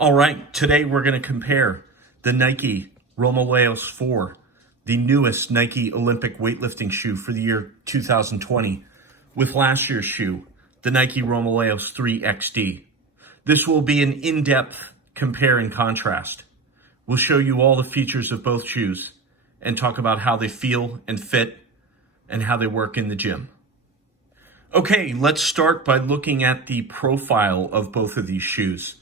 All right, today we're going to compare the Nike Romaleos 4, the newest Nike Olympic weightlifting shoe for the year 2020, with last year's shoe, the Nike Romaleos 3 XD. This will be an in-depth compare and contrast. We'll show you all the features of both shoes and talk about how they feel and fit and how they work in the gym. Okay, let's start by looking at the profile of both of these shoes.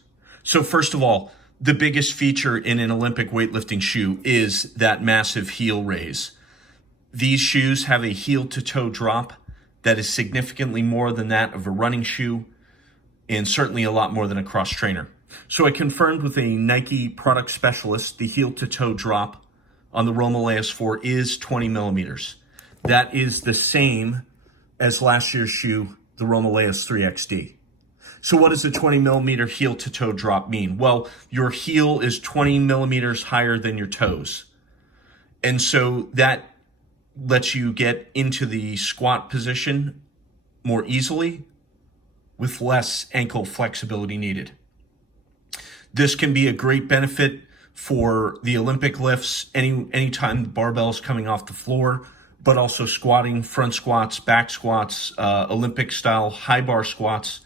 So first of all, the biggest feature in an Olympic weightlifting shoe is that massive heel raise. These shoes have a heel-to-toe drop that is significantly more than that of a running shoe and certainly a lot more than a cross trainer. So I confirmed with a Nike product specialist the heel-to-toe drop on the Romaleos 4 is 20 millimeters. That is the same as last year's shoe, the Romaleos 3 XD. So what does a 20 millimeter heel to toe drop mean? Well, your heel is 20 millimeters higher than your toes. And so that lets you get into the squat position more easily with less ankle flexibility needed. This can be a great benefit for the Olympic lifts, anytime the barbell's coming off the floor, but also squatting, front squats, back squats, Olympic style high bar squats.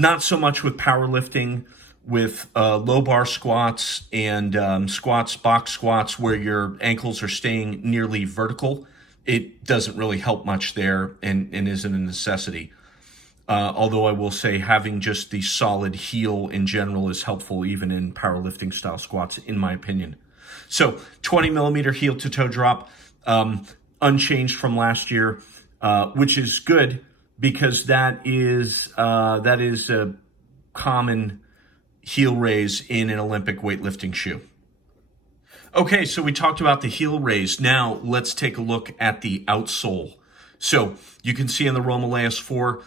Not so much with powerlifting, with low bar squats and squats, box squats, where your ankles are staying nearly vertical. It doesn't really help much there and isn't a necessity. Although I will say having just the solid heel in general is helpful even in powerlifting style squats, in my opinion. So 20 millimeter heel to toe drop, unchanged from last year, which is good, because that is a common heel raise in an Olympic weightlifting shoe. Okay, so we talked about the heel raise. Now let's take a look at the outsole. So you can see on the Romaleos 4,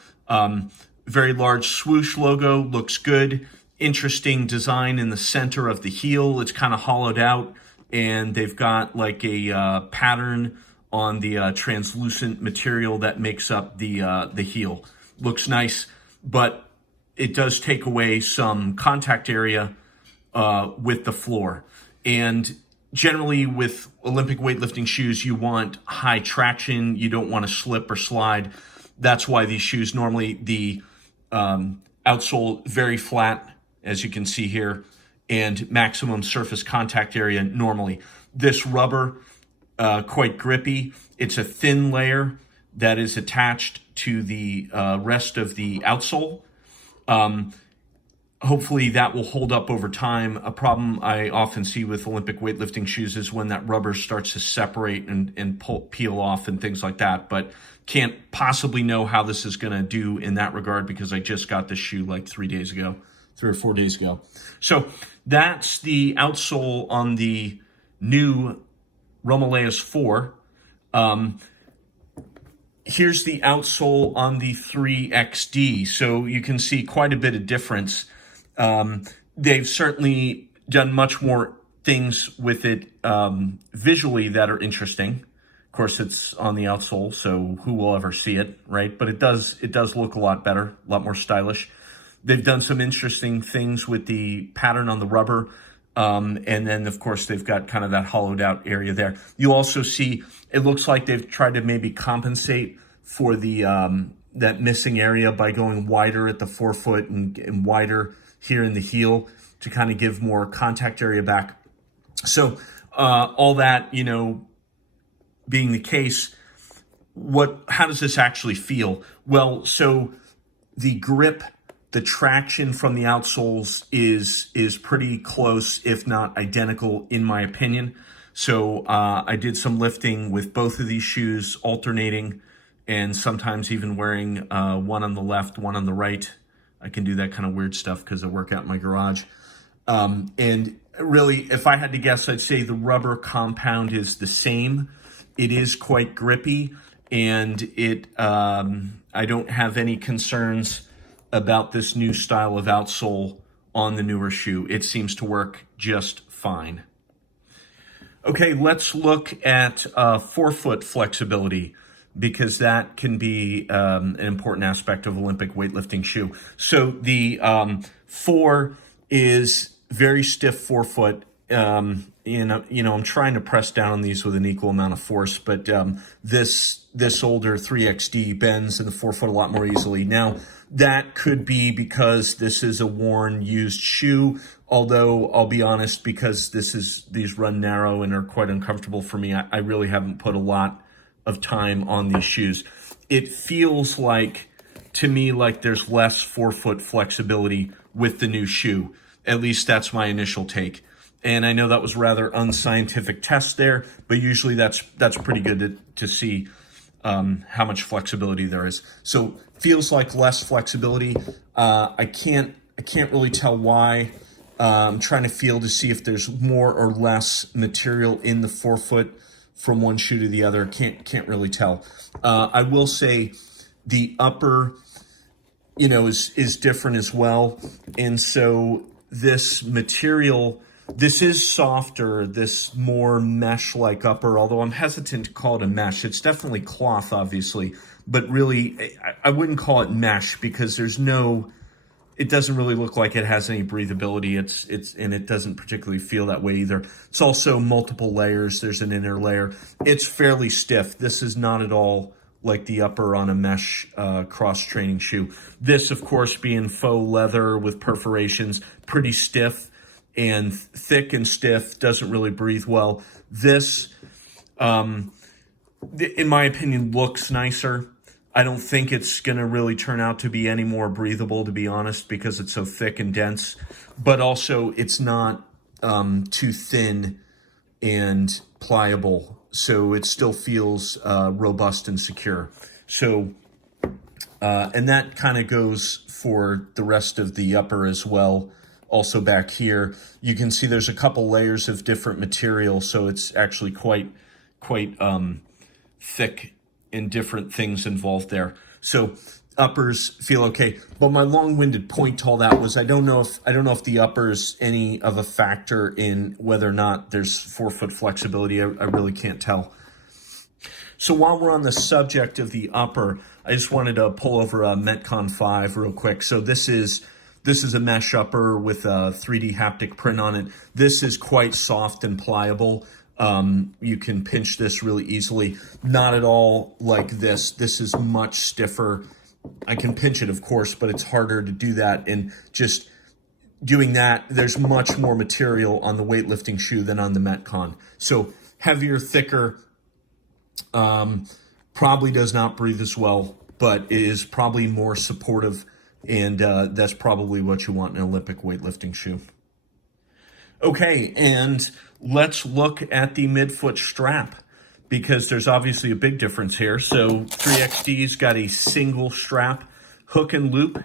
very large swoosh logo, looks good. Interesting design in the center of the heel. It's kind of hollowed out, and they've got like a pattern on the translucent material that makes up the heel. Looks nice, but it does take away some contact area with the floor. And generally with Olympic weightlifting shoes, you want high traction. You don't want to slip or slide. That's why these shoes, normally the outsole very flat, as you can see here, and maximum surface contact area normally. This rubber, quite grippy. It's a thin layer that is attached to the rest of the outsole. Hopefully that will hold up over time. A problem I often see with Olympic weightlifting shoes is when that rubber starts to separate and peel off and things like that, but can't possibly know how this is going to do in that regard because I just got this shoe like 3 or 4 days ago. So that's the outsole on the new Romaleos 4. Here's the outsole on the 3 XD. So you can see quite a bit of difference. They've certainly done much more things with it visually that are interesting. Of course, it's on the outsole, so who will ever see it, right? But it does look a lot better, a lot more stylish. They've done some interesting things with the pattern on the rubber. And then, of course, they've got kind of that hollowed out area there. You also see, it looks like they've tried to maybe compensate for the that missing area by going wider at the forefoot and wider here in the heel to kind of give more contact area back. So all that, being the case, how does this actually feel? Well, so the grip, the traction from the outsoles is pretty close, if not identical, in my opinion. So I did some lifting with both of these shoes, alternating, and sometimes even wearing one on the left, one on the right. I can do that kind of weird stuff because I work out in my garage. And really, if I had to guess, I'd say the rubber compound is the same. It is quite grippy, and I don't have any concerns about this new style of outsole on the newer shoe. It seems to work just fine. Okay, let's look at forefoot flexibility, because that can be an important aspect of Olympic weightlifting shoe. So the 4 is very stiff forefoot. I'm trying to press down on these with an equal amount of force, but this older 3XD bends in the forefoot a lot more easily. Now, that could be because this is a worn, used shoe, although I'll be honest, because these run narrow and are quite uncomfortable for me, I really haven't put a lot of time on these shoes. It feels like, to me, like there's less forefoot flexibility with the new shoe. At least that's my initial take. And I know that was rather unscientific test there, but usually that's pretty good to see how much flexibility there is. So feels like less flexibility. I can't really tell why. I'm trying to feel to see if there's more or less material in the forefoot from one shoe to the other. Can't really tell. I will say the upper, is different as well. And so this material, this is softer, this more mesh-like upper, although I'm hesitant to call it a mesh. It's definitely cloth, obviously, but really, I wouldn't call it mesh because it doesn't really look like it has any breathability. And it doesn't particularly feel that way either. It's also multiple layers. There's an inner layer. It's fairly stiff. This is not at all like the upper on a mesh cross-training shoe. This, of course, being faux leather with perforations, pretty stiff and thick and stiff, doesn't really breathe well. This, in my opinion, looks nicer. I don't think it's going to really turn out to be any more breathable, to be honest, because it's so thick and dense. But also, it's not too thin and pliable, so it still feels robust and secure. So, and that kind of goes for the rest of the upper as well. Also back here, you can see there's a couple layers of different material, so it's actually quite thick and different things involved there. So uppers feel okay. But my long-winded point to all that was I don't know if the upper's any of a factor in whether or not there's forefoot flexibility. I really can't tell. So while we're on the subject of the upper, I just wanted to pull over a Metcon 5 real quick. So this is a mesh upper with a 3D haptic print on it. This is quite soft and pliable. You can pinch this really easily. Not at all like this. This is much stiffer. I can pinch it, of course, but it's harder to do that. And just doing that, there's much more material on the weightlifting shoe than on the Metcon. So heavier, thicker, probably does not breathe as well, but it is probably more supportive. And that's probably what you want in an Olympic weightlifting shoe. Okay, and let's look at the midfoot strap because there's obviously a big difference here. So 3XD's got a single strap, hook and loop,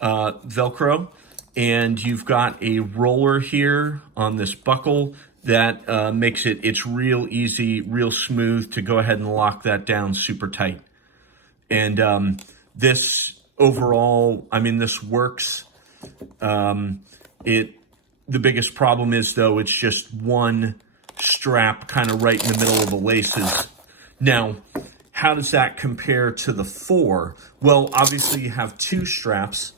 Velcro, and you've got a roller here on this buckle that makes it's real easy, real smooth to go ahead and lock that down super tight. And this overall, I mean, this works. The biggest problem is, though, it's just one strap kind of right in the middle of the laces. Now, how does that compare to the 4? Well, obviously you have 2 straps.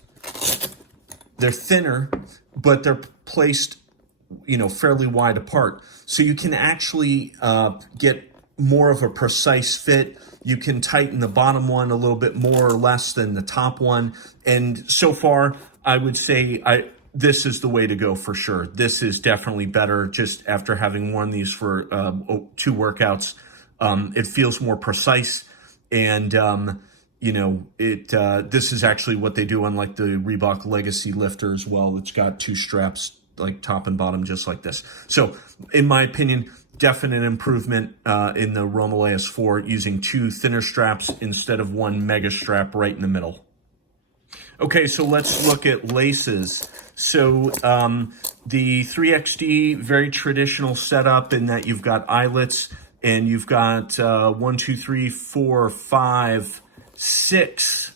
They're thinner, but they're placed, fairly wide apart. So you can actually get more of a precise fit. You can tighten the bottom one a little bit more or less than the top one. And so far, I would say this is the way to go for sure. This is definitely better just after having worn these for 2 workouts. It feels more precise. And, this is actually what they do on like the Reebok Legacy lifter as well. It's got 2 straps, like top and bottom, just like this. So in my opinion, definite improvement in the Romaleos 4 using 2 thinner straps instead of 1 mega strap right in the middle. Okay, so let's look at laces. So the 3XD, very traditional setup in that you've got eyelets and you've got 1, 2, 3, 4, 5, 6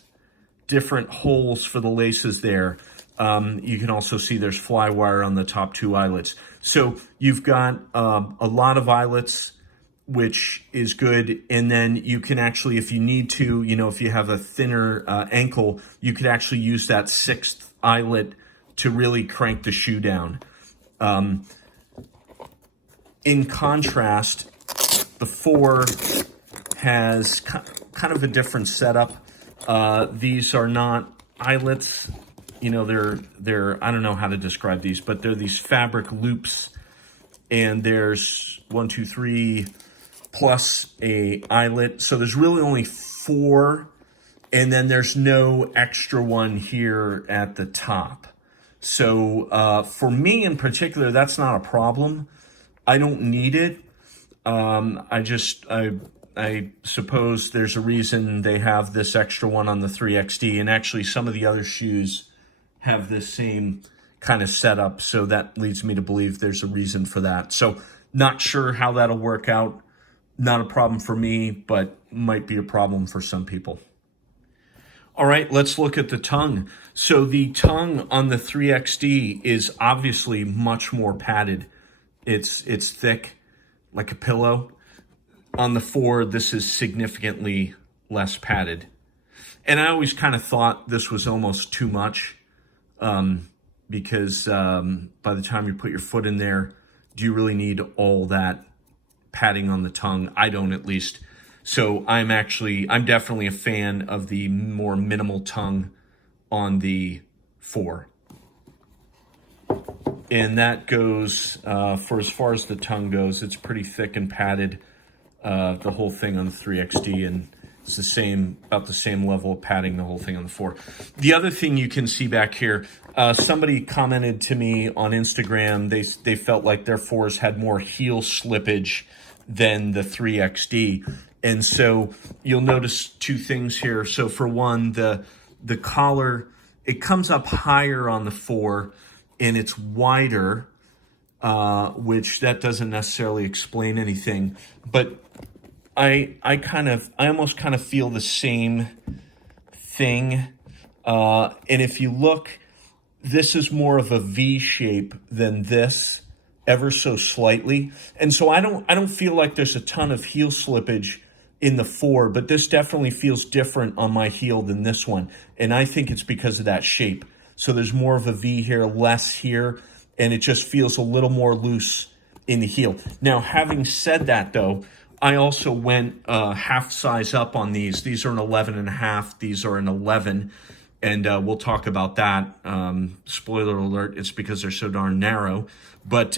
different holes for the laces there. You can also see there's fly wire on the top 2 eyelets. So you've got a lot of eyelets, which is good. And then you can actually, if you need to, if you have a thinner ankle, you could actually use that 6th eyelet to really crank the shoe down. In contrast, the 4 has kind of a different setup. These are not eyelets. You know, they're I don't know how to describe these, but they're these fabric loops, and there's 1, 2, 3 plus a eyelet. So there's really only 4, and then there's no extra one here at the top. So for me in particular, that's not a problem. I don't need it. I suppose there's a reason they have this extra one on the 3XD, and actually some of the other shoes have this same kind of setup, so that leads me to believe there's a reason for that. So not sure how that'll work out. Not a problem for me, but might be a problem for some people. All right, let's look at the tongue. So the tongue on the 3XD is obviously much more padded. It's thick, like a pillow. On the 4, this is significantly less padded. And I always kind of thought this was almost too much, because by the time you put your foot in there, do you really need all that padding on the tongue? I don't, at least. So I'm definitely a fan of the more minimal tongue on the 4. And that goes, for as far as the tongue goes, it's pretty thick and padded, the whole thing on the 3XD, and it's about the same level of padding, the whole thing on the 4. The other thing you can see back here, somebody commented to me on Instagram, they felt like their 4s had more heel slippage than the 3XD. And so you'll notice 2 things here. So for one, the collar, it comes up higher on the 4, and it's wider, which that doesn't necessarily explain anything. But I almost kind of feel the same thing. And if you look, this is more of a V shape than this, ever so slightly. And so I don't feel like there's a ton of heel slippage in the 4, but this definitely feels different on my heel than this one. And I think it's because of that shape. So there's more of a V here, less here, and it just feels a little more loose in the heel. Now, having said that, though, I also went half size up on these. These are an 11.5. These are an 11, and we'll talk about that. Spoiler alert, it's because they're so darn narrow. But,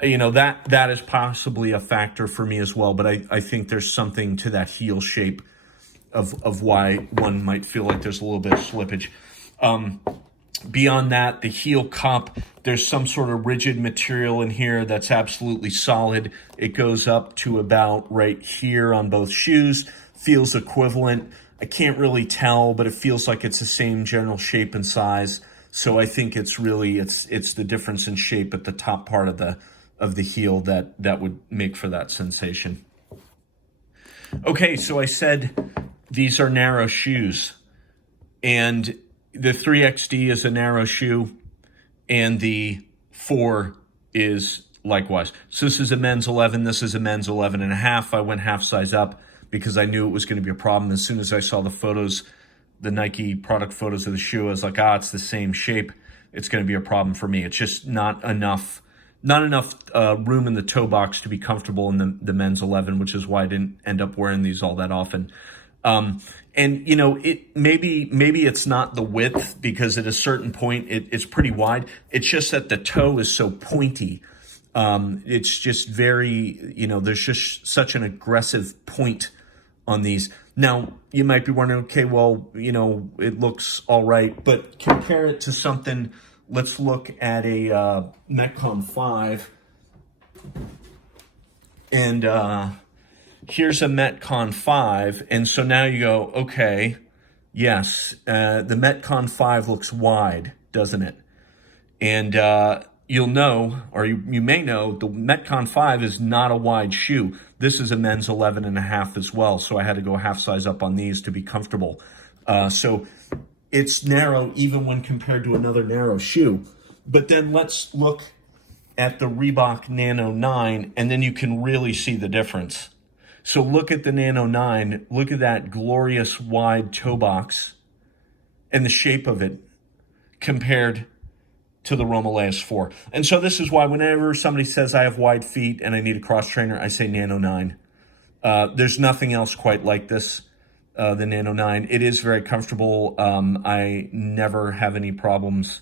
you know, that is possibly a factor for me as well. But I think there's something to that heel shape of why one might feel like there's a little bit of slippage. Beyond that, the heel cup, there's some sort of rigid material in here that's absolutely solid. It goes up to about right here on both shoes, feels equivalent. I can't really tell, but it feels like it's the same general shape and size. So I think it's really, it's the difference in shape at the top part of the heel that would make for that sensation. Okay, so I said these are narrow shoes, and the 3XD is a narrow shoe, and the 4 is likewise. So this is a men's 11. This is a men's 11.5. I went half size up because I knew it was going to be a problem. As soon as I saw the photos, the Nike product photos of the shoe, I was like, it's the same shape. It's going to be a problem for me. It's just not enough room in the toe box to be comfortable in the men's 11, which is why I didn't end up wearing these all that often. And you know, maybe it's not the width, because at a certain point it's pretty wide. It's just that the toe is so pointy. It's just very, you know, there's just such an aggressive point on these. Now, you might be wondering, okay, well, you know, it looks all right, but compare it to something. Let's look at a Metcon 5. And here's a Metcon 5. And so now you go, okay, yes, the Metcon 5 looks wide, doesn't it? And you'll know, or you may know, the Metcon 5 is not a wide shoe. This is a men's 11.5 as well, so I had to go half size up on these to be comfortable. So it's narrow even when compared to another narrow shoe. But then let's look at the Reebok Nano 9, and then you can really see the difference. So look at the Nano 9, look at that glorious wide toe box and the shape of it compared to the Romaleos 4. And so this is why whenever somebody says I have wide feet and I need a cross trainer, I say Nano 9. There's nothing else quite like this, the Nano 9. It is very comfortable. I never have any problems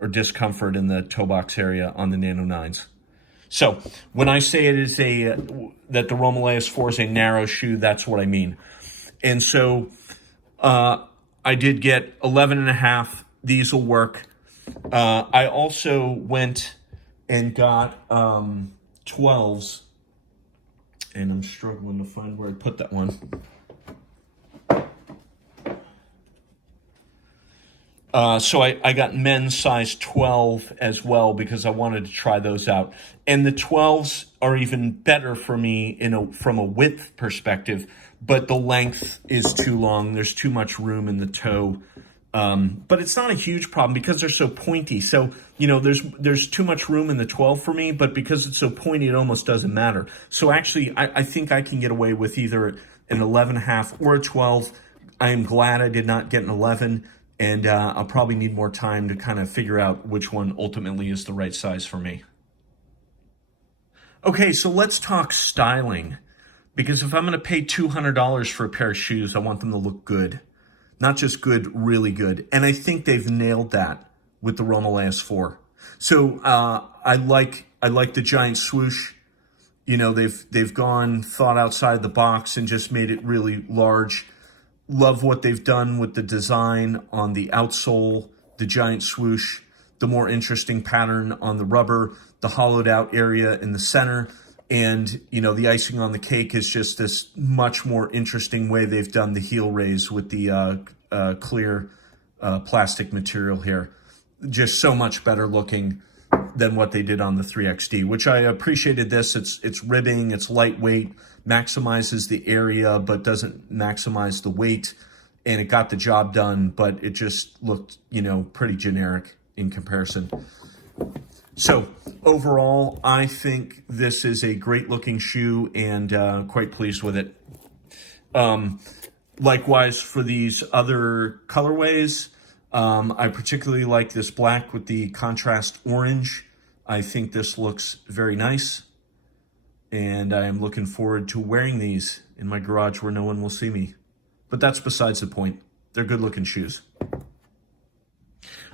or discomfort in the toe box area on the Nano 9s. So when I say it is that the Romaleos 4 is a narrow shoe, that's what I mean. And so I did get 11.5. These will work. I also went and got 12s, and I'm struggling to find where I put that one. So I got men's size 12 as well because I wanted to try those out. And the 12s are even better for me from a width perspective, but the length is too long. There's too much room in the toe. But it's not a huge problem because they're so pointy. So, there's too much room in the 12 for me, but because it's so pointy, it almost doesn't matter. So actually, I think I can get away with either an 11.5 or a 12. I am glad I did not get an 11. And I'll probably need more time to kind of figure out which one ultimately is the right size for me. Okay, so let's talk styling. Because if I'm going to pay $200 for a pair of shoes, I want them to look good. Not just good, really good. And I think they've nailed that with the Romaleos 4. So I like the giant swoosh. They've thought outside the box and just made it really large. Love what they've done with the design on the outsole, the giant swoosh, the more interesting pattern on the rubber, the hollowed out area in the center. And, the icing on the cake is just this much more interesting way they've done the heel raise with the clear plastic material here. Just so much better looking than what they did on the 3XD, which I appreciated this. It's ribbing, it's lightweight, maximizes the area, but doesn't maximize the weight. And it got the job done, but it just looked, pretty generic in comparison. So overall, I think this is a great looking shoe and quite pleased with it. Likewise for these other colorways, I particularly like this black with the contrast orange. I think this looks very nice. And I am looking forward to wearing these in my garage where no one will see me. But that's besides the point. They're good looking shoes.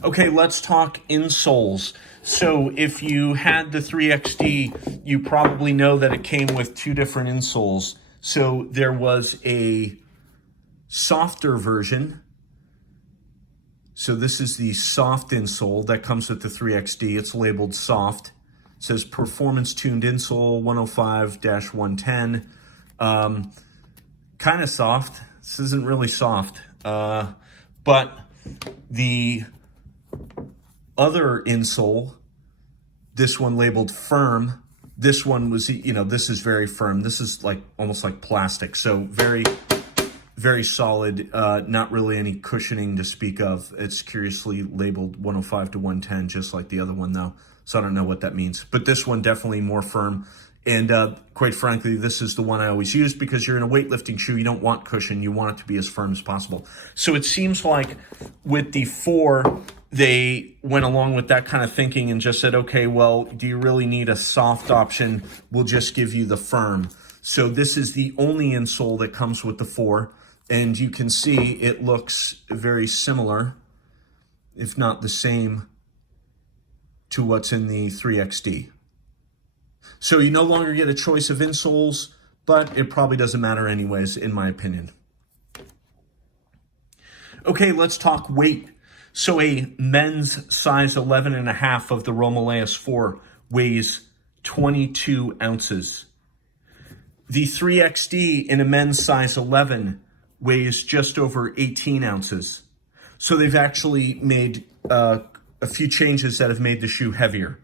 Okay, let's talk insoles. So if you had the 3XD, you probably know that it came with two different insoles. So there was a softer version. So this is the soft insole that comes with the 3XD. It's labeled soft. It says performance tuned insole 105-110. Kind of soft. This isn't really soft. But the other insole, this one labeled firm, this one was, this is very firm. This is almost like plastic. So very, very solid. Not really any cushioning to speak of. It's curiously labeled 105-110, just like the other one though. So I don't know what that means. But this one definitely more firm. And quite frankly, this is the one I always use because you're in a weightlifting shoe. You don't want cushion. You want it to be as firm as possible. So it seems like with the 4, they went along with that kind of thinking and just said, okay, well, do you really need a soft option? We'll just give you the firm. So this is the only insole that comes with the 4. And you can see it looks very similar, if not the same, to what's in the 3XD. So you no longer get a choice of insoles, but it probably doesn't matter anyways, in my opinion. Okay, let's talk weight. So a men's size 11.5 of the Romaleos 4 weighs 22 ounces. The 3XD in a men's size 11 weighs just over 18 ounces. So they've actually made a few changes that have made the shoe heavier.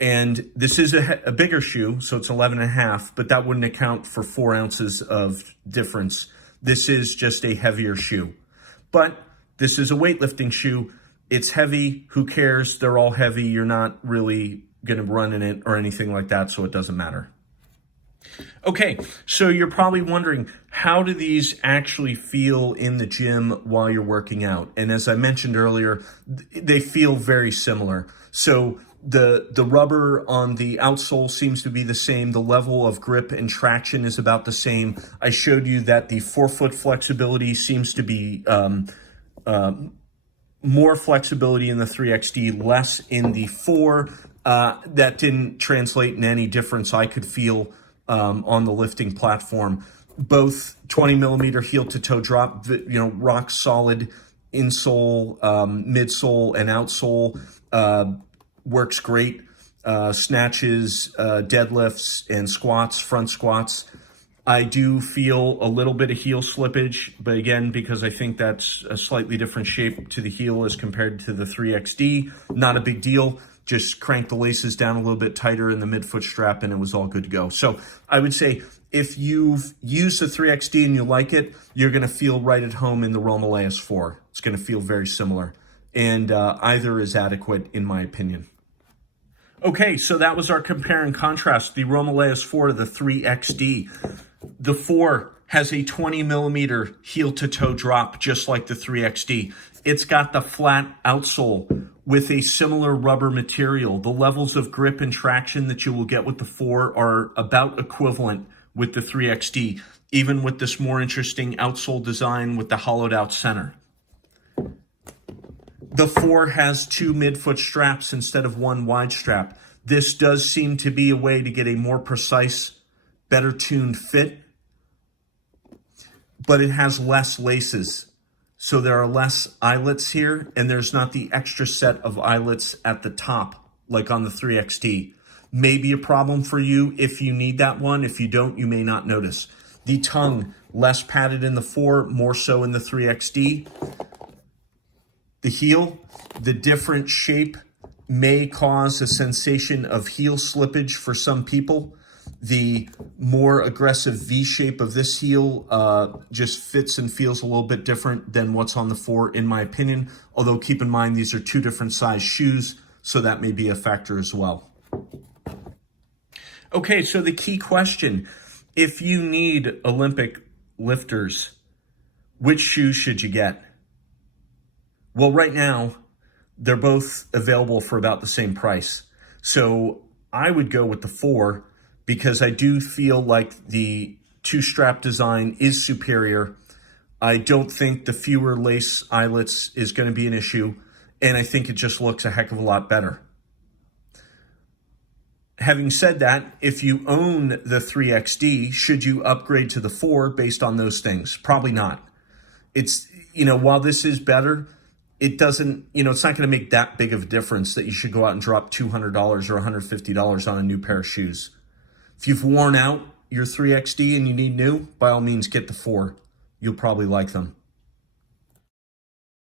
And this is a bigger shoe, so it's 11.5, but that wouldn't account for 4 ounces of difference. This is just a heavier shoe. But this is a weightlifting shoe. It's heavy. Who cares? They're all heavy. You're not really going to run in it or anything like that, so it doesn't matter. Okay, so you're probably wondering, how do these actually feel in the gym while you're working out? And as I mentioned earlier, they feel very similar. So the rubber on the outsole seems to be the same. The level of grip and traction is about the same. I showed you that the forefoot flexibility seems to be more flexibility in the 3XD, less in the 4. That didn't translate in any difference I could feel on the lifting platform. Both 20 millimeter heel to toe drop, rock solid insole, midsole, and outsole works great. Snatches, deadlifts, and squats, front squats. I do feel a little bit of heel slippage, but again, because I think that's a slightly different shape to the heel as compared to the 3XD, not a big deal. Just crank the laces down a little bit tighter in the midfoot strap and it was all good to go. So I would say if you've used the 3XD and you like it, you're going to feel right at home in the Romaleos 4. It's going to feel very similar. And either is adequate in my opinion. Okay, so that was our compare and contrast, the Romaleos 4 to the 3XD. The 4 has a 20 millimeter heel to toe drop, just like the 3XD. It's got the flat outsole with a similar rubber material. The levels of grip and traction that you will get with the 4 are about equivalent with the 3XD, even with this more interesting outsole design with the hollowed out center. The 4 has 2 midfoot straps instead of 1 wide strap. This does seem to be a way to get a more precise, better tuned fit, but it has less laces. So there are less eyelets here, and there's not the extra set of eyelets at the top like on the 3XD. Maybe a problem for you if you need that one. If you don't, you may not notice. The tongue, less padded in the 4, more so in the 3XD. The heel, the different shape may cause a sensation of heel slippage for some people. The more aggressive V shape of this heel just fits and feels a little bit different than what's on the 4, in my opinion. Although keep in mind, these are 2 different size shoes, so that may be a factor as well. Okay, so the key question, if you need Olympic lifters, which shoes should you get? Well, right now, they're both available for about the same price. So I would go with the 4 because I do feel like the 2-strap design is superior. I don't think the fewer lace eyelets is going to be an issue, and I think it just looks a heck of a lot better. Having said that, if you own the 3XD, should you upgrade to the 4 based on those things? Probably not. It's, while this is better, it doesn't, it's not going to make that big of a difference that you should go out and drop $200 or $150 on a new pair of shoes. If you've worn out your 3XD and you need new, by all means, get the 4. You'll probably like them.